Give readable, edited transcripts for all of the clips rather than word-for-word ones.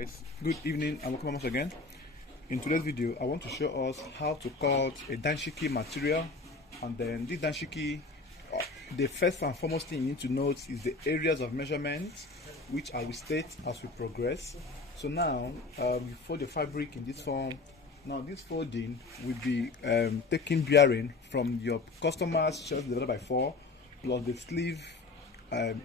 Guys, good evening and welcome once again. In today's video, I want to show us how to cut a Danshiki material, and then this Danshiki, the first and foremost thing you need to note is the areas of measurement, which I will state as we progress. So now, you fold the fabric in this form. Now this folding will be taking bearing from your customer's chest divided by 4 plus the sleeve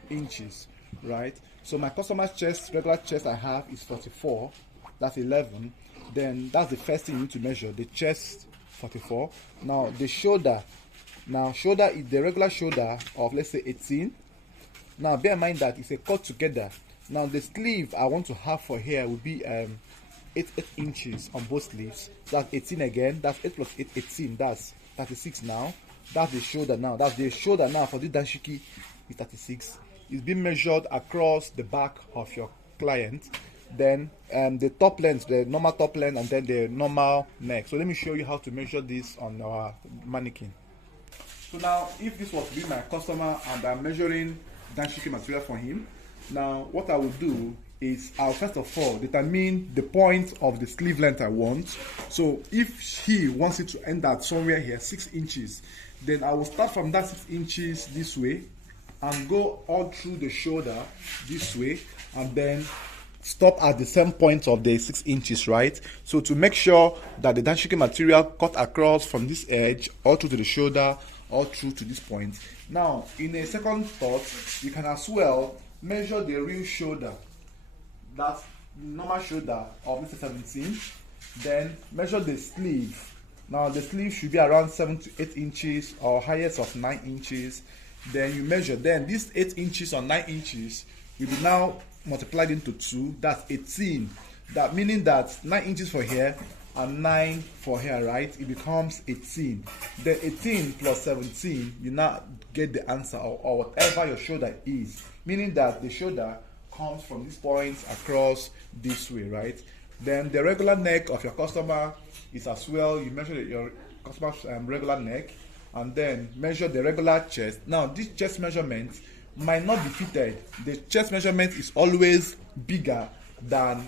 inches, right? So my customer's chest, regular chest I have is 44, that's 11. Then that's the first thing you need to measure, the chest 44. Now the shoulder, shoulder is the regular shoulder of, let's say, 18. Now bear in mind that it's a cut together. Now the sleeve I want to have for here will be 8 inches on both sleeves. So that's 18 again, that's 8 plus 8, 18, that's 36 now. That's the shoulder now, that's the shoulder now for this Danshiki is 36. It's being measured across the back of your client. Then the top length, the normal top length, and then the normal neck. So let me show you how to measure this on our mannequin. So now, if this was to be my customer and I'm measuring Danshiki material for him, now what I will do is I'll first of all determine the point of the sleeve length I want. So if he wants it to end at somewhere here 6 inches, then I will start from that 6 inches this way and go all through the shoulder this way, and then stop at the same point of the 6 inches, right? So to make sure that the Danshiki material cut across from this edge all through to the shoulder, all through to this point. Now in a second thought, you can as well measure the real shoulder, that's normal shoulder of Mr. 17. Then measure the sleeve. Now the sleeve should be around 7 to 8 inches or highest of 9 inches. Then you measure, then this 8 inches or 9 inches will be now multiplied into 2, that's 18. That meaning that 9 inches for here and 9 for here, right? It becomes 18. Then 18 plus 17, you now get the answer, or whatever your shoulder is. Meaning that the shoulder comes from this point across this way, right? Then the regular neck of your customer is as well, you measure your customer's regular neck, and then measure the regular chest. Now this chest measurement might not be fitted. The chest measurement is always bigger than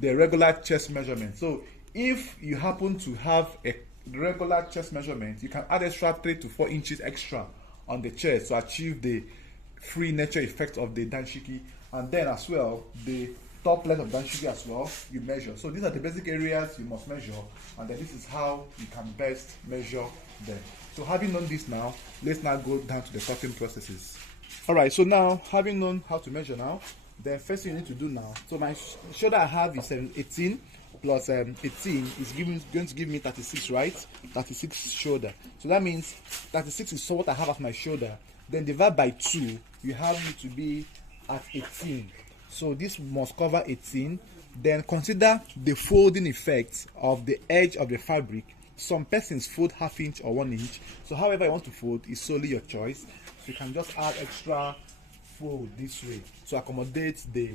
the regular chest measurement. So if you happen to have a regular chest measurement, you can add extra 3 to 4 inches extra on the chest to achieve the free nature effect of the Danshiki. And then as well, the top length of Danshiki as well, you measure. So these are the basic areas you must measure, and then this is how you can best measure them. So having known this now, let's now go down to the cutting processes. Alright, so now having known how to measure now, the first thing you need to do now, so my shoulder I have is 18 plus 18 is going to give me 36, right? 36 shoulder. So that means 36 is what I have as my shoulder. Then divide by 2, you have it to be at 18. So this must cover 18. Then consider the folding effect of the edge of the fabric. Some persons fold ½ inch or 1 inch. So however you want to fold is solely your choice. So you can just add extra fold this way to accommodate the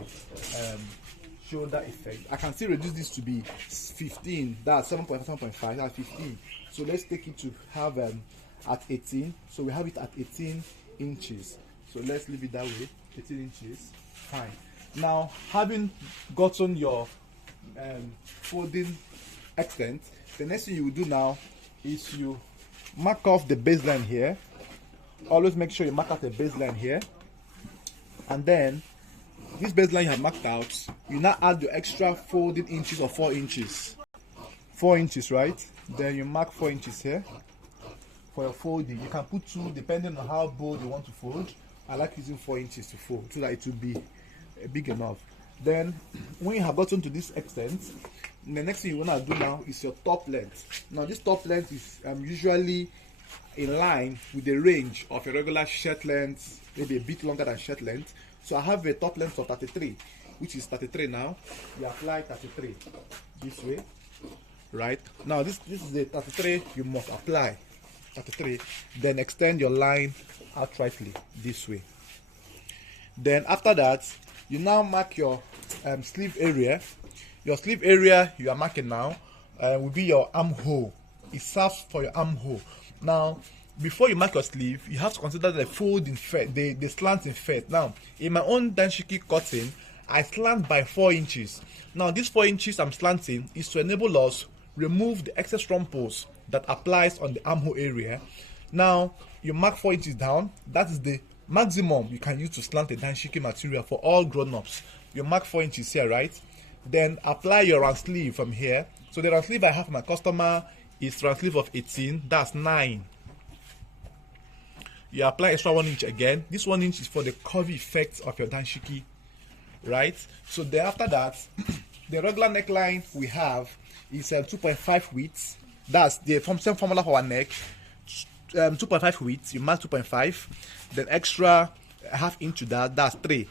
shoulder effect. I can still reduce this to be 15. That's 7.5. That's 15. So let's take it to have at 18. So we have it at 18 inches. So let's leave it that way. 18 inches. Fine. Now having gotten your folding extent, the next thing you will do now is you mark off the baseline here. Always make sure you mark out the baseline here, and then this baseline you have marked out, you now add your extra folding inches of 4 inches. 4 inches, right? Then you mark 4 inches here for your folding. You can put 2 depending on how bold you want to fold. I like using 4 inches to fold so that it will be big enough. Then when you have gotten to this extent, the next thing you want to do now is your top length. Now this top length is usually in line with the range of a regular shirt length, maybe a bit longer than shirt length. So I have a top length of 33, which is 33 now. You apply 33 this way, right? Now this is the 33 you must apply, 33. Then extend your line outrightly this way. Then after that, you now mark your sleeve area. Your sleeve area you are marking now will be your armhole. It serves for your armhole. Now, before you mark your sleeve, you have to consider the fold in first, the slant in first. Now, in my own Danshiki cutting, I slant by 4 inches. Now this 4 inches I'm slanting is to enable us remove the excess rumples that applies on the armhole area. Now you mark 4 inches down. That is the maximum you can use to slant a Danshiki material for all grown-ups. You mark 4 inches here, right? Then apply your round sleeve from here. So the round sleeve I have for my customer is round sleeve of 18. That's 9. You apply extra 1 inch again. This 1 inch is for the curvy effect of your Danshiki, right? So then after that, the regular neckline we have is 2.5 width. That's the same formula for our neck. 2.5 width. You mark 2.5. Then extra half inch to that. That's 3.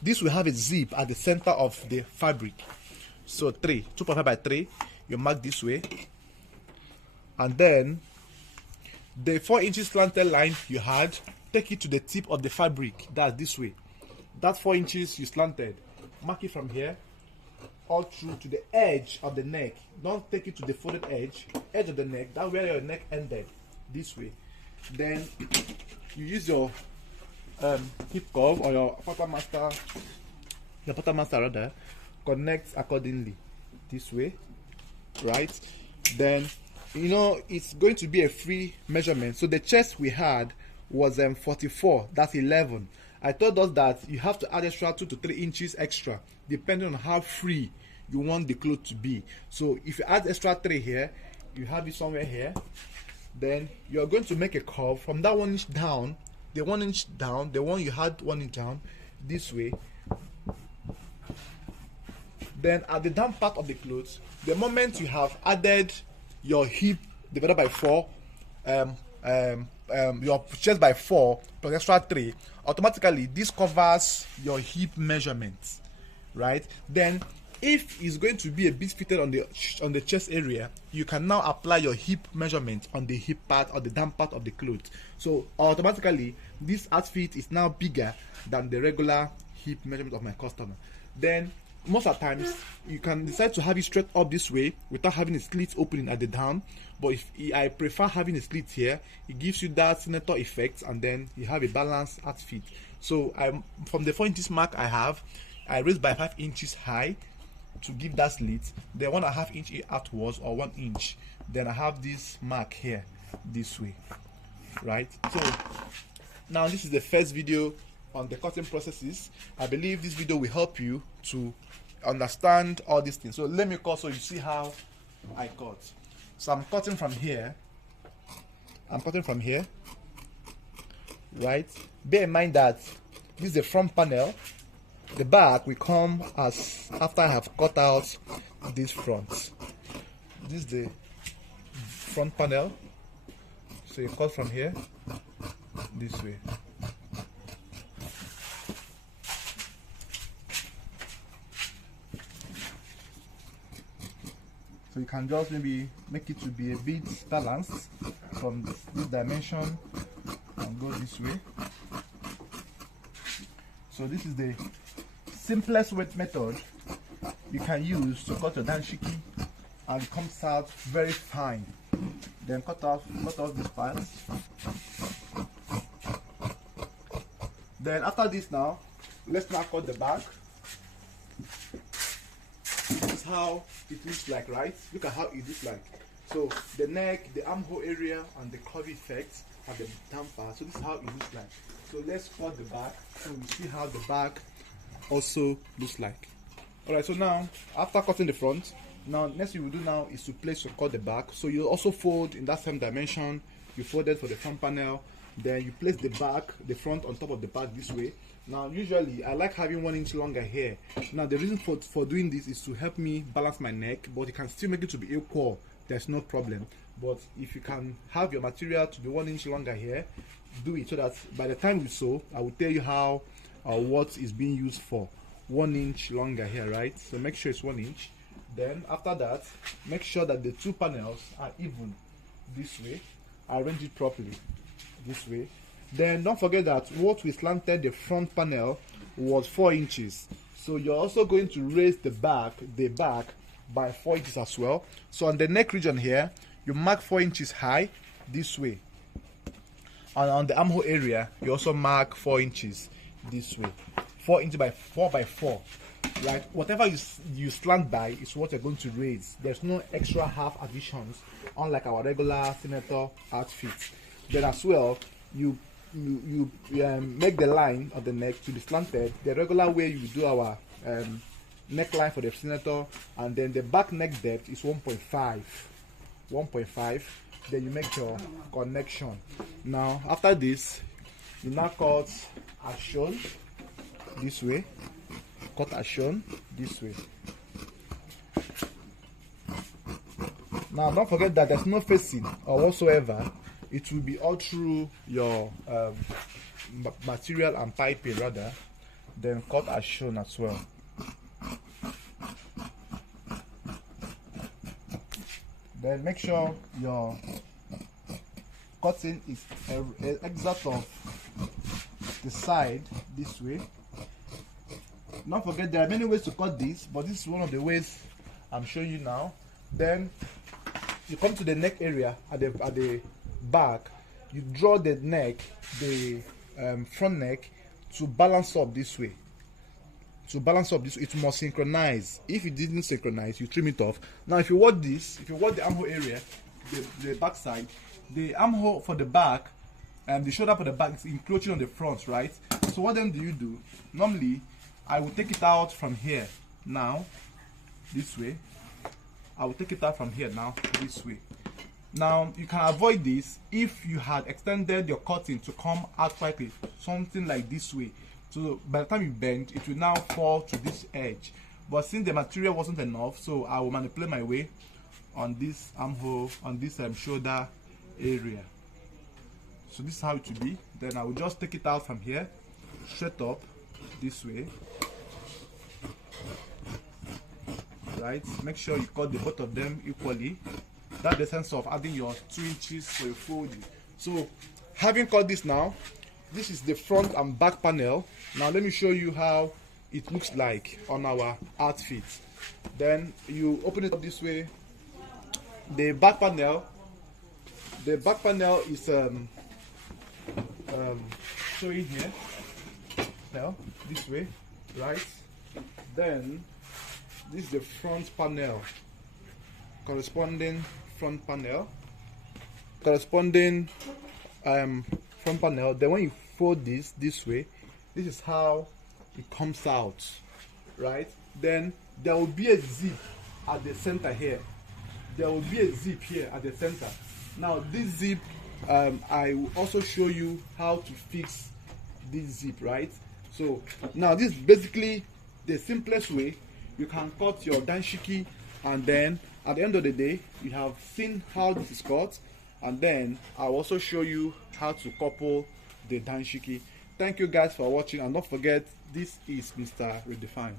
This will have a zip at the center of the fabric. So 3, 2.5 by 3. You mark this way, and then the 4 inches slanted line you had, take it to the tip of the fabric. That's this way. That 4 inches you slanted, mark it from here all through to the edge of the neck. Don't take it to the folded edge of the neck. That's where your neck ended. This way. Then you use your hip curve or your pattern master rather, connect accordingly. This way, right? Then you know it's going to be a free measurement. So the chest we had was 44. That's 11. I told us that you have to add extra 2 to 3 inches extra depending on how free you want the cloth to be. So if you add extra 3 here, you have it somewhere here. Then you're going to make a curve from that 1 inch down, the 1 inch down, the one you had 1 inch down, this way. Then at the down part of the clothes, the moment you have added your hip divided by 4, your chest by 4 plus extra 3, automatically this covers your hip measurements, right? Then if it's going to be a bit fitted on the chest area, you can now apply your hip measurement on the hip part or the down part of the clothes. So automatically this outfit is now bigger than the regular hip measurement of my customer. Then most of the times you can decide to have it straight up this way without having a slit opening at the down, but if I prefer having a slit here, it gives you that senator effect, and then you have a balanced outfit. So from the 4 inches mark I raised by 5 inches high to give that slit, then 1.5 inch outwards or 1 inch. Then I have this mark here this way, right? So now this is the first video on the cutting processes. I believe this video will help you to understand all these things. So let me cut so you see how I cut. So I'm cutting from here. Right? Bear in mind that this is the front panel. The back will come as after I have cut out this front. This is the front panel. So you cut from here this way. So you can just maybe make it to be a bit balanced from this dimension and go this way. So this is the simplest method you can use to cut your Danshiki, and it comes out very fine. Then cut off this part. Then after this now, let's now cut the back. This is how it looks like, right? Look at how it looks like. So the neck, the armhole area, and the curvy effects at the down part. So this is how it looks like. So let's cut the back so we see how the back also looks like. Alright, so now after cutting the front, now next thing you will do now is to place or cut the back. So you also fold in that same dimension. You folded for the front panel, then you place the back, the front on top of the back this way. Now usually I like having 1 inch longer hair. Now the reason for doing this is to help me balance my neck, but you can still make it to be equal. There's no problem. But if you can have your material to be 1 inch longer here, do it so that by the time you sew, I will tell you how or what is being used for. 1 inch longer here, right? So make sure it's 1 inch. Then after that, make sure that the two panels are even this way. Arrange it properly this way. Then don't forget that what we slanted the front panel was 4 inches. So you're also going to raise the back by 4 inches as well. So on the neck region here, you mark 4 inches high this way. And on the armhole area, you also mark 4 inches this way. 4 inches by 4 by 4, right? Whatever you slant by is what you're going to raise. There's no extra half additions, unlike our regular senator outfit. Then as well, you make the line of the neck to be slanted the regular way you do our neckline for the senator, and then the back neck depth is 1.5. Then you make your connection. Now after this, you now cut as shown this way, cut as shown this way. Now don't forget that there's no facing or whatsoever. It will be all through your material and piping rather. Then cut as shown as well. Then make sure your cutting is exact of the side this way. Don't forget there are many ways to cut this, but this is one of the ways I'm showing you now. Then you come to the neck area at the back. You draw the neck, the front neck, to balance up this way. It must synchronize. If it didn't synchronize, you trim it off. Now if you want this, if you want the armhole area, the back side, the armhole for the back and the shoulder for the back is encroaching on the front, right? So what then do you do? Normally I will take it out from here now this way. I will take it out from here now this way. Now you can avoid this if you had extended your cutting to come out slightly, something like this way. So by the time you bend, it will now fall to this edge. But since the material wasn't enough, so I will manipulate my way on this armhole, on this shoulder area. So this is how it will be. Then I will just take it out from here, straight up this way. Right? Make sure you cut the both of them equally. That's the sense of adding your 2 inches for your folding. So having cut this now, this is the front and back panel. Now let me show you how it looks like on our outfit. Then you open it up this way. The back panel is showing here. Now this way, right? Then this is the front panel, corresponding front panel. Then when you fold this way, this is how it comes out, right? Then there will be a zip at the center here. There will be a zip here at the center. Now this zip, I will also show you how to fix this zip, right? So now this is basically the simplest way you can cut your danshiki, and then at the end of the day you have seen how this is cut, and then I'll also show you how to couple the danshiki. Thank you guys for watching, and don't forget, this is Mr. Redefined.